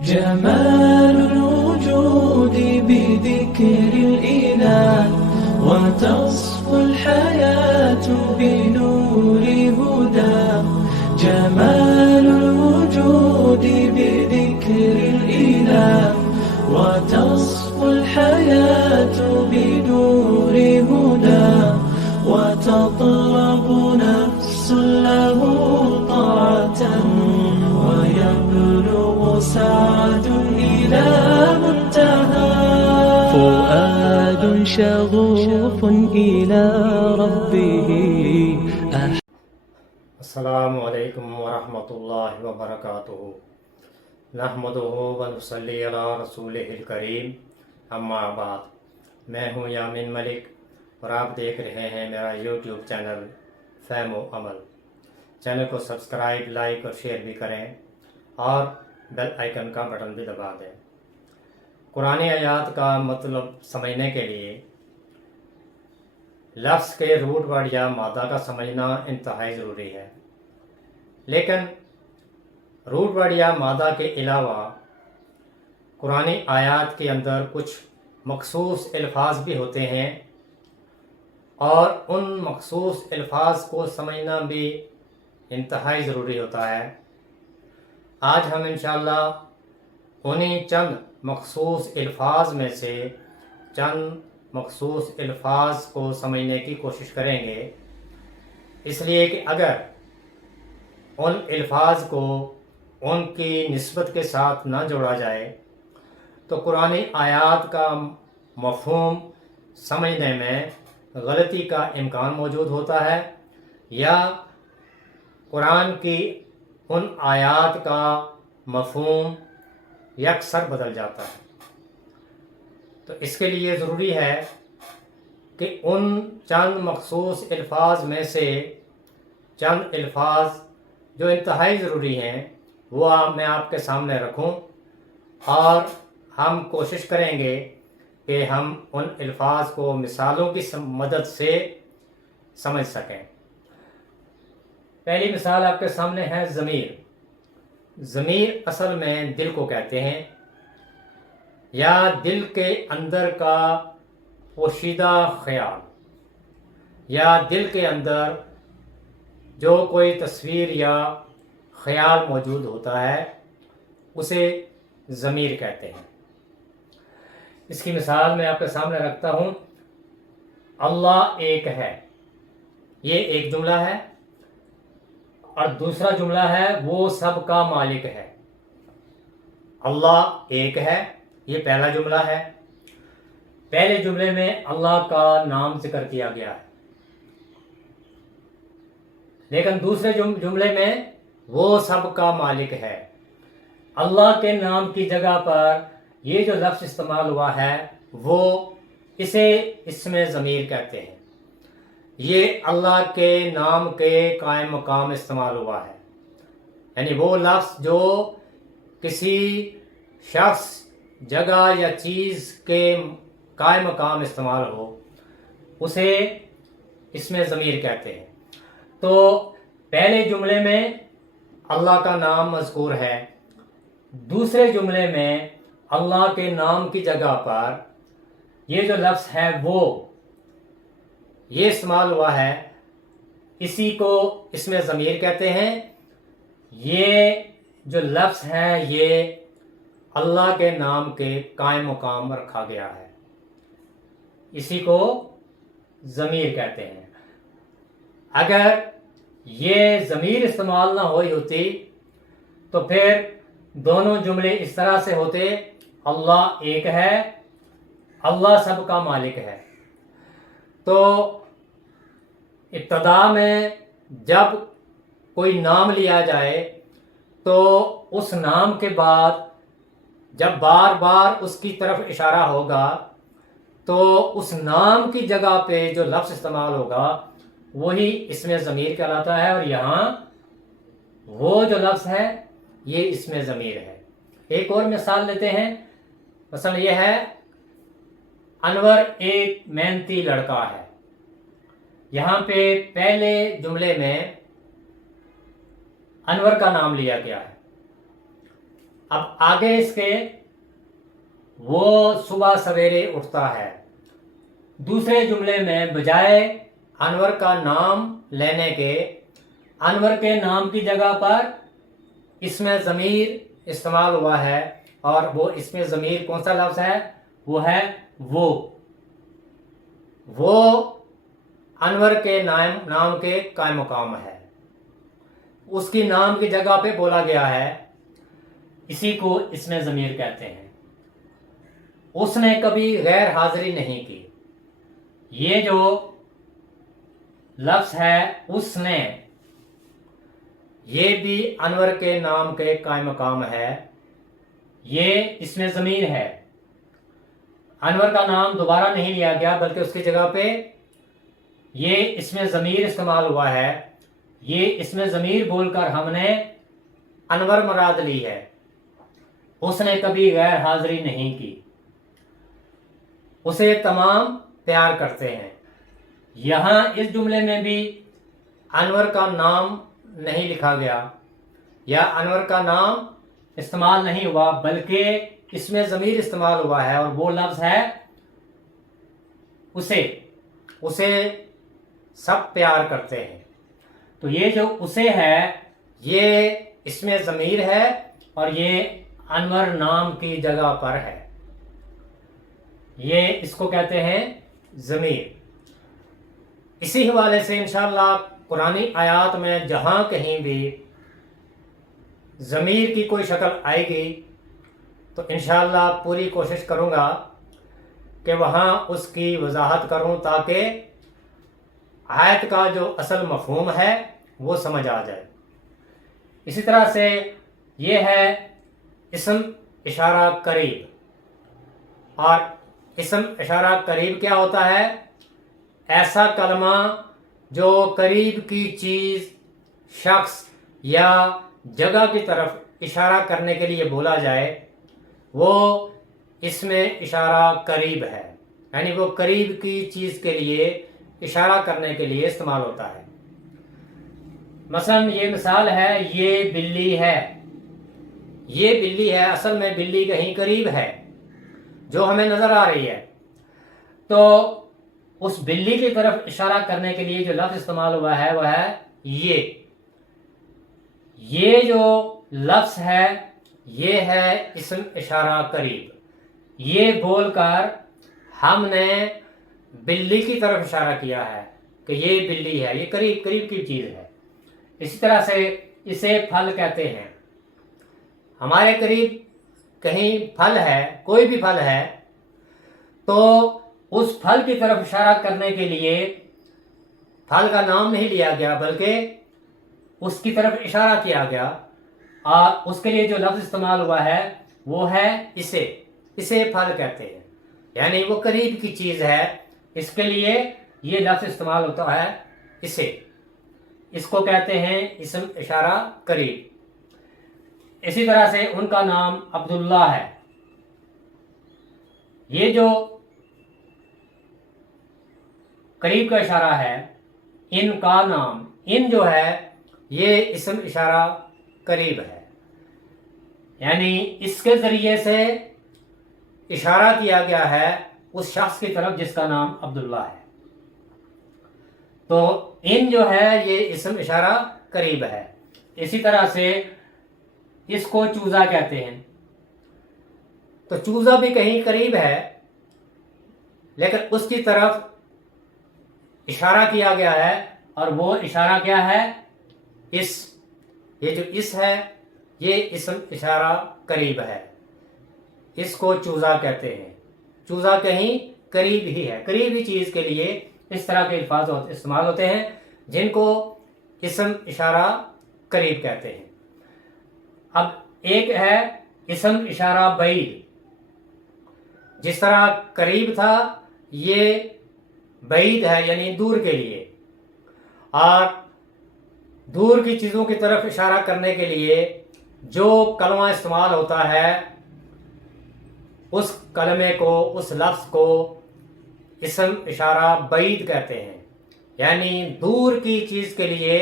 جمال الوجود بذكر الإله وتصفو الحياة بنور هدى. جمال الوجود بذكر الإله وتصفو الحياة بنور هدى. وتطلب نفس له طاعة ويبلغ سعد إلى منتهى. فؤاد شغوف إلى ربه. السلام علیکم ورحمۃ اللہ وبرکاتہ. نحمدہ ونصلی علی رسولہ الکریم. اما بعد. میں ہوں یامین ملک اور آپ دیکھ رہے ہیں میرا یوٹیوب چینل فہم و عمل. چینل کو سبسکرائب، لائک اور شیئر بھی کریں اور بیل آئیکن کا بٹن بھی دبا دیں. قرآن آیات کا مطلب سمجھنے کے لیے لفظ کے روٹ ورڈ یا مادہ کا سمجھنا انتہائی ضروری ہے. لیکن روٹ ورڈ یا مادہ کے علاوہ قرآن آیات کے اندر کچھ مخصوص الفاظ بھی ہوتے ہیں اور ان مخصوص الفاظ کو سمجھنا بھی انتہائی ضروری ہوتا ہے. آج ہم انشاءاللہ انہیں چند مخصوص الفاظ میں سے چند مخصوص الفاظ کو سمجھنے کی کوشش کریں گے، اس لیے کہ اگر ان الفاظ کو ان کی نسبت کے ساتھ نہ جوڑا جائے تو قرآن آیات کا مفہوم سمجھنے میں غلطی کا امکان موجود ہوتا ہے یا قرآن کی ان آیات کا مفہوم یکسر بدل جاتا ہے. تو اس کے لیے ضروری ہے کہ ان چند مخصوص الفاظ میں سے چند الفاظ جو انتہائی ضروری ہیں وہ میں آپ کے سامنے رکھوں اور ہم کوشش کریں گے کہ ہم ان الفاظ کو مثالوں کی مدد سے سمجھ سکیں. پہلی مثال آپ کے سامنے ہے ضمیر. ضمیر اصل میں دل کو کہتے ہیں یا دل کے اندر کا پوشیدہ خیال یا دل کے اندر جو کوئی تصویر یا خیال موجود ہوتا ہے اسے ضمیر کہتے ہیں. اس کی مثال میں آپ کے سامنے رکھتا ہوں. اللہ ایک ہے، یہ ایک جملہ ہے اور دوسرا جملہ ہے وہ سب کا مالک ہے. اللہ ایک ہے، یہ پہلا جملہ ہے. پہلے جملے میں اللہ کا نام ذکر کیا گیا ہے، لیکن دوسرے جملے میں وہ سب کا مالک ہے. اللہ کے نام کی جگہ پر یہ جو لفظ استعمال ہوا ہے وہ اسے اسم ضمیر کہتے ہیں. یہ اللہ کے نام کے قائم مقام استعمال ہوا ہے، یعنی وہ لفظ جو کسی شخص، جگہ یا چیز کے قائم مقام استعمال ہو اسے اسم ضمیر کہتے ہیں. تو پہلے جملے میں اللہ کا نام مذکور ہے، دوسرے جملے میں اللہ کے نام کی جگہ پر یہ جو لفظ ہے وہ یہ استعمال ہوا ہے، اسی کو اسم ضمیر کہتے ہیں. یہ جو لفظ ہے یہ اللہ کے نام کے قائم مقام رکھا گیا ہے، اسی کو ضمیر کہتے ہیں. اگر یہ ضمیر استعمال نہ ہوئی ہوتی تو پھر دونوں جملے اس طرح سے ہوتے: اللہ ایک ہے، اللہ سب کا مالک ہے. تو ابتدا میں جب کوئی نام لیا جائے تو اس نام کے بعد جب بار بار اس کی طرف اشارہ ہوگا تو اس نام کی جگہ پہ جو لفظ استعمال ہوگا وہی اسم ضمیر کہلاتا ہے، اور یہاں وہ جو لفظ ہے یہ اسم ضمیر ہے. ایک اور مثال لیتے ہیں. مثلا یہ ہے انور ایک محنتی لڑکا ہے. یہاں پہ پہلے جملے میں انور کا نام لیا گیا ہے اب آگے اس کے وہ صبح سویرے اٹھتا ہے، دوسرے جملے میں بجائے انور کا نام لینے کے انور کے نام کی جگہ پر اسم ضمیر استعمال ہوا ہے، اور وہ اسم ضمیر کون سا لفظ ہے؟ وہ ہے وہ انور کے نام کے قائم مقام ہے، اس کی نام کی جگہ پہ بولا گیا ہے، اسی کو اسم ضمیر کہتے ہیں۔ اس نے کبھی غیر حاضری نہیں کی، یہ جو لفظ ہے اس نے، یہ بھی انور کے نام کے قائم مقام ہے، یہ اسم ضمیر ہے، انور کا نام دوبارہ نہیں لیا گیا بلکہ اس کی جگہ پہ یہ اسم ضمیر استعمال ہوا ہے، یہ اسم ضمیر بول کر ہم نے انور مراد لی ہے، اس نے کبھی غیر حاضری نہیں کی، اسے تمام پیار کرتے ہیں۔ یہاں اس جملے میں بھی انور کا نام نہیں لکھا گیا یا انور کا نام استعمال نہیں ہوا بلکہ اسم ضمیر استعمال ہوا ہے، اور وہ لفظ ہے اسے سب پیار کرتے ہیں۔ تو یہ جو اسے ہے یہ اسم ضمیر ہے اور یہ انور نام کی جگہ پر ہے، یہ اس کو کہتے ہیں ضمیر۔ اسی حوالے سے انشاءاللہ قرآنی آیات میں جہاں کہیں بھی ضمیر کی کوئی شکل آئے گی تو انشاءاللہ پوری کوشش کروں گا کہ وہاں اس کی وضاحت کروں تاکہ آیت کا جو اصل مفہوم ہے وہ سمجھ آ جائے۔ اسی طرح سے یہ ہے اسم اشارہ قریب، اور اسم اشارہ قریب کیا ہوتا ہے؟ ایسا کلمہ جو قریب کی چیز، شخص یا جگہ کی طرف اشارہ کرنے کے لیے بولا جائے وہ اسم اشارہ قریب ہے، یعنی وہ قریب کی چیز کے لیے اشارہ کرنے کے لیے استعمال ہوتا ہے۔ مثلا یہ مثال ہے، یہ بلی ہے، یہ بلی ہے، اصل میں بلی کہیں قریب ہے جو ہمیں نظر آ رہی ہے، تو اس بلی کی طرف اشارہ کرنے کے لیے جو لفظ استعمال ہوا ہے وہ ہے یہ جو لفظ ہے یہ ہے اسم اشارہ قریب، یہ بول کر ہم نے بلی کی طرف اشارہ کیا ہے کہ یہ بلی ہے، یہ قریب کی چیز ہے۔ اسی طرح سے اسے پھل کہتے ہیں، ہمارے قریب کہیں پھل ہے، کوئی بھی پھل ہے تو اس پھل کی طرف اشارہ کرنے کے لیے پھل کا نام نہیں لیا گیا بلکہ اس کی طرف اشارہ کیا گیا، اور اس کے لیے جو لفظ استعمال ہوا ہے وہ ہے اسے پھل کہتے ہیں، یعنی وہ قریب کی چیز ہے، اس کے لیے یہ لفظ استعمال ہوتا ہے اس کو کہتے ہیں اسم اشارہ قریب۔ اسی طرح سے ان کا نام عبداللہ ہے، یہ جو قریب کا اشارہ ہے، ان کا نام، ان جو ہے یہ اسم اشارہ قریب ہے، یعنی اس کے ذریعے سے اشارہ کیا گیا ہے اس شخص کی طرف جس کا نام عبداللہ ہے، تو ان جو ہے یہ اسم اشارہ قریب ہے۔ اسی طرح سے اس کو چوزا کہتے ہیں، تو چوزا بھی کہیں قریب ہے لیکن اس کی طرف اشارہ کیا گیا ہے، اور وہ اشارہ کیا ہے؟ یہ جو اس ہے یہ اسم اشارہ قریب ہے، اس کو چوزا کہتے ہیں، چوزا کہیں قریب ہی ہے، قریبی چیز کے لیے اس طرح کے الفاظ استعمال ہوتے ہیں جن کو اسم اشارہ قریب کہتے ہیں۔ اب ایک ہے اسم اشارہ بعید، جس طرح قریب تھا یہ بعید ہے یعنی دور کے لیے، اور دور کی چیزوں کی طرف اشارہ کرنے کے لیے جو کلمہ استعمال ہوتا ہے اس کلمے کو، اس لفظ کو اسم اشارہ بعید کہتے ہیں، یعنی دور کی چیز کے لیے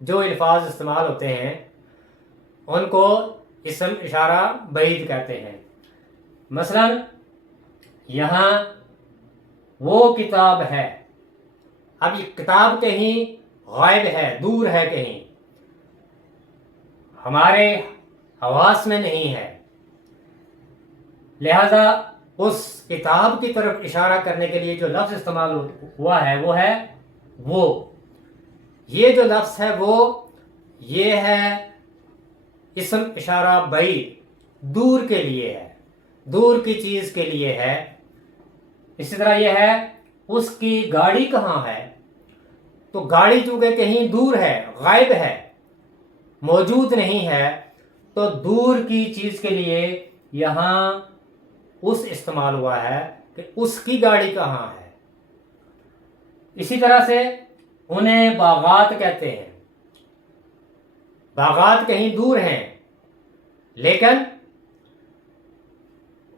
جو الفاظ استعمال ہوتے ہیں ان کو اسم اشارہ بعید کہتے ہیں۔ مثلا یہاں وہ کتاب ہے، اب یہ کتاب کہیں غائب ہے، دور ہے، کہیں ہمارے حواس میں نہیں ہے، لہذا اس کتاب کی طرف اشارہ کرنے کے لیے جو لفظ استعمال ہوا ہے وہ ہے وہ۔ یہ جو لفظ ہے وہ، یہ ہے اسم اشارہ بعید، دور کے لیے ہے، دور کی چیز کے لیے ہے۔ اسی طرح یہ ہے اس کی گاڑی کہاں ہے، تو گاڑی چونکہ کہیں دور ہے، غائب ہے، موجود نہیں ہے، تو دور کی چیز کے لیے یہاں اس استعمال ہوا ہے کہ اس کی گاڑی کہاں ہے۔ اسی طرح سے انہیں باغات کہتے ہیں، باغات کہیں دور ہیں، لیکن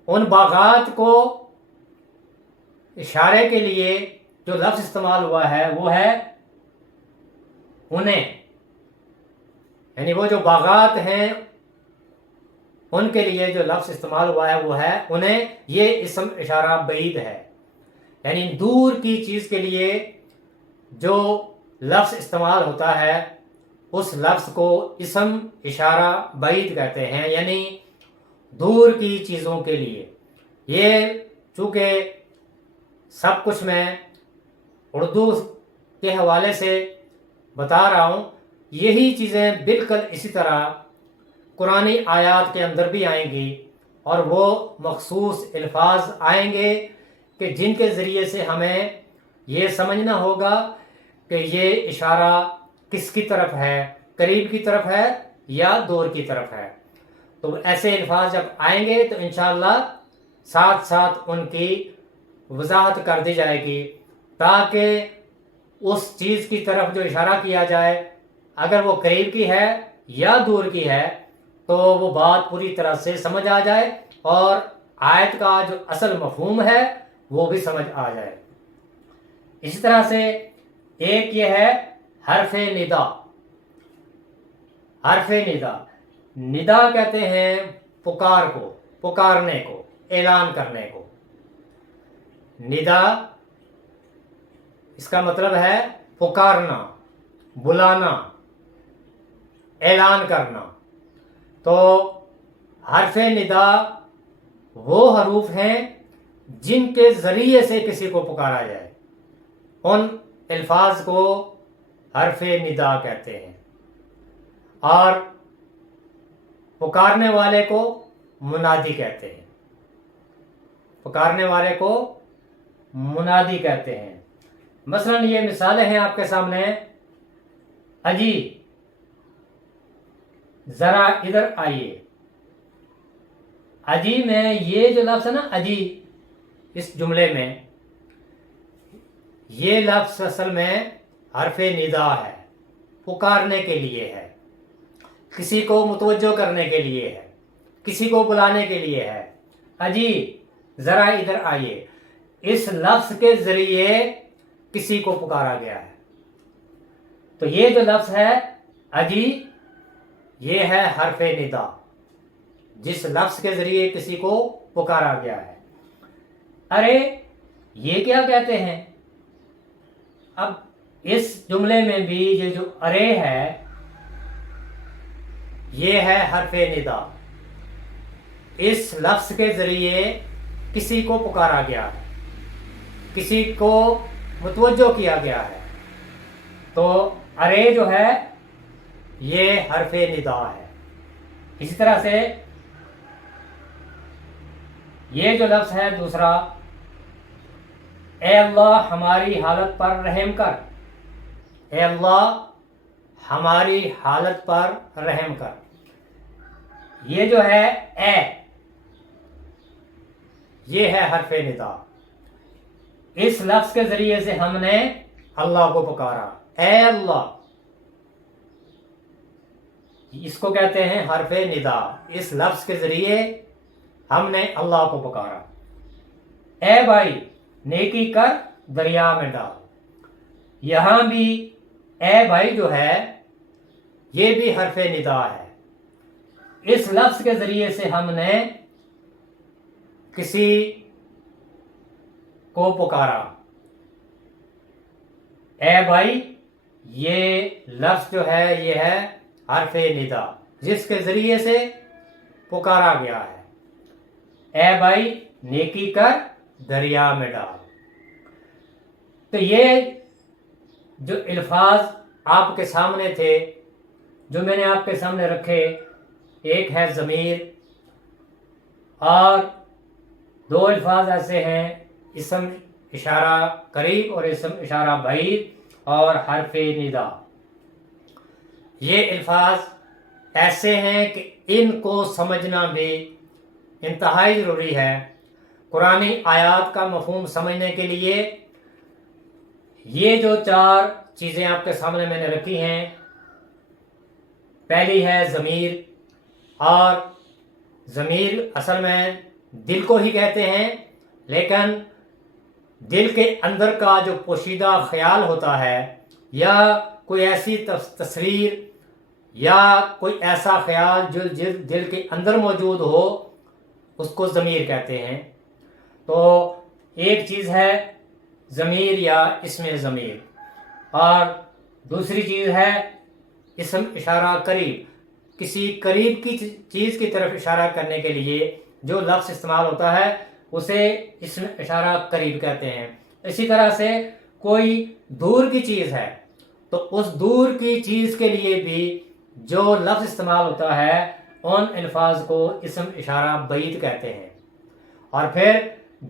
ان باغات کو اشارے کے لیے جو لفظ استعمال ہوا ہے وہ ہے انہیں، یعنی وہ جو باغات ہیں ان کے لیے جو لفظ استعمال ہوا ہے وہ ہے انہیں۔ یہ اسم اشارہ بعید ہے، یعنی دور کی چیز کے لیے جو لفظ استعمال ہوتا ہے اس لفظ کو اسم اشارہ بعید کہتے ہیں، یعنی دور کی چیزوں کے لیے۔ یہ چونکہ سب کچھ میں اردو کے حوالے سے بتا رہا ہوں، یہی چیزیں بالکل اسی طرح قرآنی آیات کے اندر بھی آئیں گی، اور وہ مخصوص الفاظ آئیں گے کہ جن کے ذریعے سے ہمیں یہ سمجھنا ہوگا کہ یہ اشارہ کس کی طرف ہے، قریب کی طرف ہے یا دور کی طرف ہے۔ تو ایسے الفاظ جب آئیں گے تو انشاءاللہ ساتھ ساتھ ان کی وضاحت کر دی جائے گی، تاکہ اس چیز کی طرف جو اشارہ کیا جائے اگر وہ قریب کی ہے یا دور کی ہے تو وہ بات پوری طرح سے سمجھ آ جائے، اور آیت کا جو اصل مفہوم ہے وہ بھی سمجھ آ جائے۔ اسی طرح سے ایک یہ ہے حرف ندا۔ حرف ندا، ندا کہتے ہیں پکار کو، پکارنے کو، اعلان کرنے کو۔ ندا اس کا مطلب ہے پکارنا، بلانا، اعلان کرنا۔ تو حرف ندا وہ حروف ہیں جن کے ذریعے سے کسی کو پکارا جائے، ان الفاظ کو حرف ندا کہتے ہیں، اور پکارنے والے کو منادی کہتے ہیں، پکارنے والے کو منادی کہتے ہیں۔ مثلا یہ مثالیں ہیں آپ کے سامنے، اجی ذرا ادھر آئیے۔ اجی میں یہ جو لفظ ہے نا اجی، اس جملے میں یہ لفظ اصل میں حرف ندا ہے، پکارنے کے لیے ہے، کسی کو متوجہ کرنے کے لیے ہے، کسی کو بلانے کے لیے ہے۔ اجی ذرا ادھر آئیے، اس لفظ کے ذریعے کسی کو پکارا گیا ہے۔ تو یہ جو لفظ ہے اجی، یہ ہے حرف ندا، جس لفظ کے ذریعے کسی کو پکارا گیا ہے۔ ارے یہ کیا کہتے ہیں؟ اب اس جملے میں بھی یہ جو ارے ہے یہ ہے حرف ندا، اس لفظ کے ذریعے کسی کو پکارا گیا ہے، کسی کو متوجہ کیا گیا ہے۔ تو ارے جو ہے یہ حرف ندا ہے۔ اسی طرح سے یہ جو لفظ ہے دوسرا، اے اللہ ہماری حالت پر رحم کر، اے اللہ ہماری حالت پر رحم کر۔ یہ جو ہے اے، یہ ہے حرف ندا، اس لفظ کے ذریعے سے ہم نے اللہ کو پکارا، اے اللہ، اس کو کہتے ہیں حرف ندا، اس لفظ کے ذریعے ہم نے اللہ کو پکارا۔ اے بھائی نیکی کر دریا میں ڈال، یہاں بھی اے بھائی جو ہے یہ بھی حرف ندا ہے، اس لفظ کے ذریعے سے ہم نے کسی کو پکارا، اے بھائی، یہ لفظ جو ہے یہ ہے حرف ندا، جس کے ذریعے سے پکارا گیا ہے، اے بھائی نیکی کر دریا میں ڈال۔ تو یہ جو الفاظ آپ کے سامنے تھے، جو میں نے آپ کے سامنے رکھے، ایک ہے ضمیر، اور دو الفاظ ایسے ہیں اسم اشارہ قریب اور اسم اشارہ بعید اور حرف ندا۔ یہ الفاظ ایسے ہیں کہ ان کو سمجھنا بھی انتہائی ضروری ہے۔ قرآنی آیات کا مفہوم سمجھنے کے لیے یہ جو چار چیزیں آپ کے سامنے میں نے رکھی ہیں، پہلی ہے ضمیر، اور ضمیر اصل میں دل کو ہی کہتے ہیں، لیکن دل کے اندر کا جو پوشیدہ خیال ہوتا ہے یا کوئی ایسی تصویر یا کوئی ایسا خیال جو دل کے اندر موجود ہو، اس کو ضمیر کہتے ہیں۔ تو ایک چیز ہے ضمیر یا اسم ضمیر، اور دوسری چیز ہے اسم اشارہ قریب، کسی قریب کی چیز کی طرف اشارہ کرنے کے لیے جو لفظ استعمال ہوتا ہے اسے اسم اشارہ قریب کہتے ہیں۔ اسی طرح سے کوئی دور کی چیز ہے تو اس دور کی چیز کے لیے بھی جو لفظ استعمال ہوتا ہے ان الفاظ کو اسم اشارہ بعید کہتے ہیں۔ اور پھر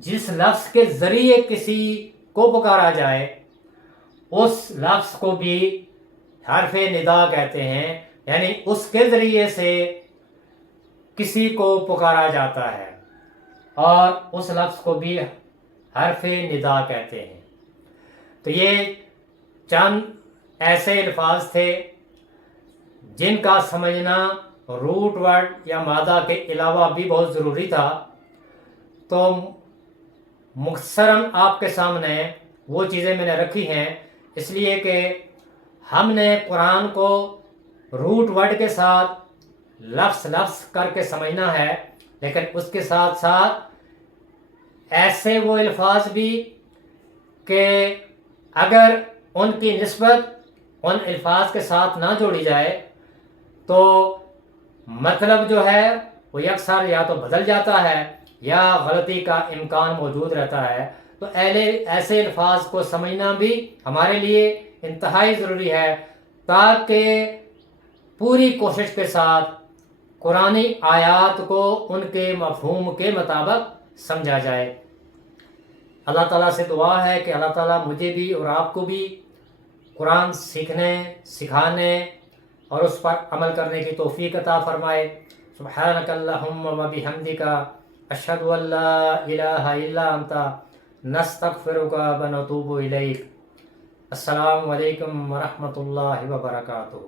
جس لفظ کے ذریعے کسی کو پکارا جائے اس لفظ کو بھی حرف ندا کہتے ہیں، یعنی اس کے ذریعے سے کسی کو پکارا جاتا ہے اور اس لفظ کو بھی حرف ندا کہتے ہیں۔ تو یہ چند ایسے الفاظ تھے جن کا سمجھنا روٹ ورڈ یا مادہ کے علاوہ بھی بہت ضروری تھا۔ تو مختصراً آپ کے سامنے وہ چیزیں میں نے رکھی ہیں، اس لیے کہ ہم نے قرآن کو روٹ ورڈ کے ساتھ لفظ لفظ کر کے سمجھنا ہے، لیکن اس کے ساتھ ساتھ ایسے وہ الفاظ بھی کہ اگر ان کی نسبت ان الفاظ کے ساتھ نہ جوڑی جائے تو مطلب جو ہے وہ یکسر یا تو بدل جاتا ہے یا غلطی کا امکان موجود رہتا ہے۔ تو ایسے الفاظ کو سمجھنا بھی ہمارے لیے انتہائی ضروری ہے تاکہ پوری کوشش کے ساتھ قرآنی آیات کو ان کے مفہوم کے مطابق سمجھا جائے۔ اللہ تعالیٰ سے دعا ہے کہ اللہ تعالیٰ مجھے بھی اور آپ کو بھی قرآن سیکھنے، سکھانے اور اس پر عمل کرنے کی توفیق عطا فرمائے۔ سبحانک اللہم و بحمدک، اشہد ان لا الہ الا انت، نستغفرک و نتوب الیک۔ السلام علیکم ورحمۃ اللہ وبرکاتہ۔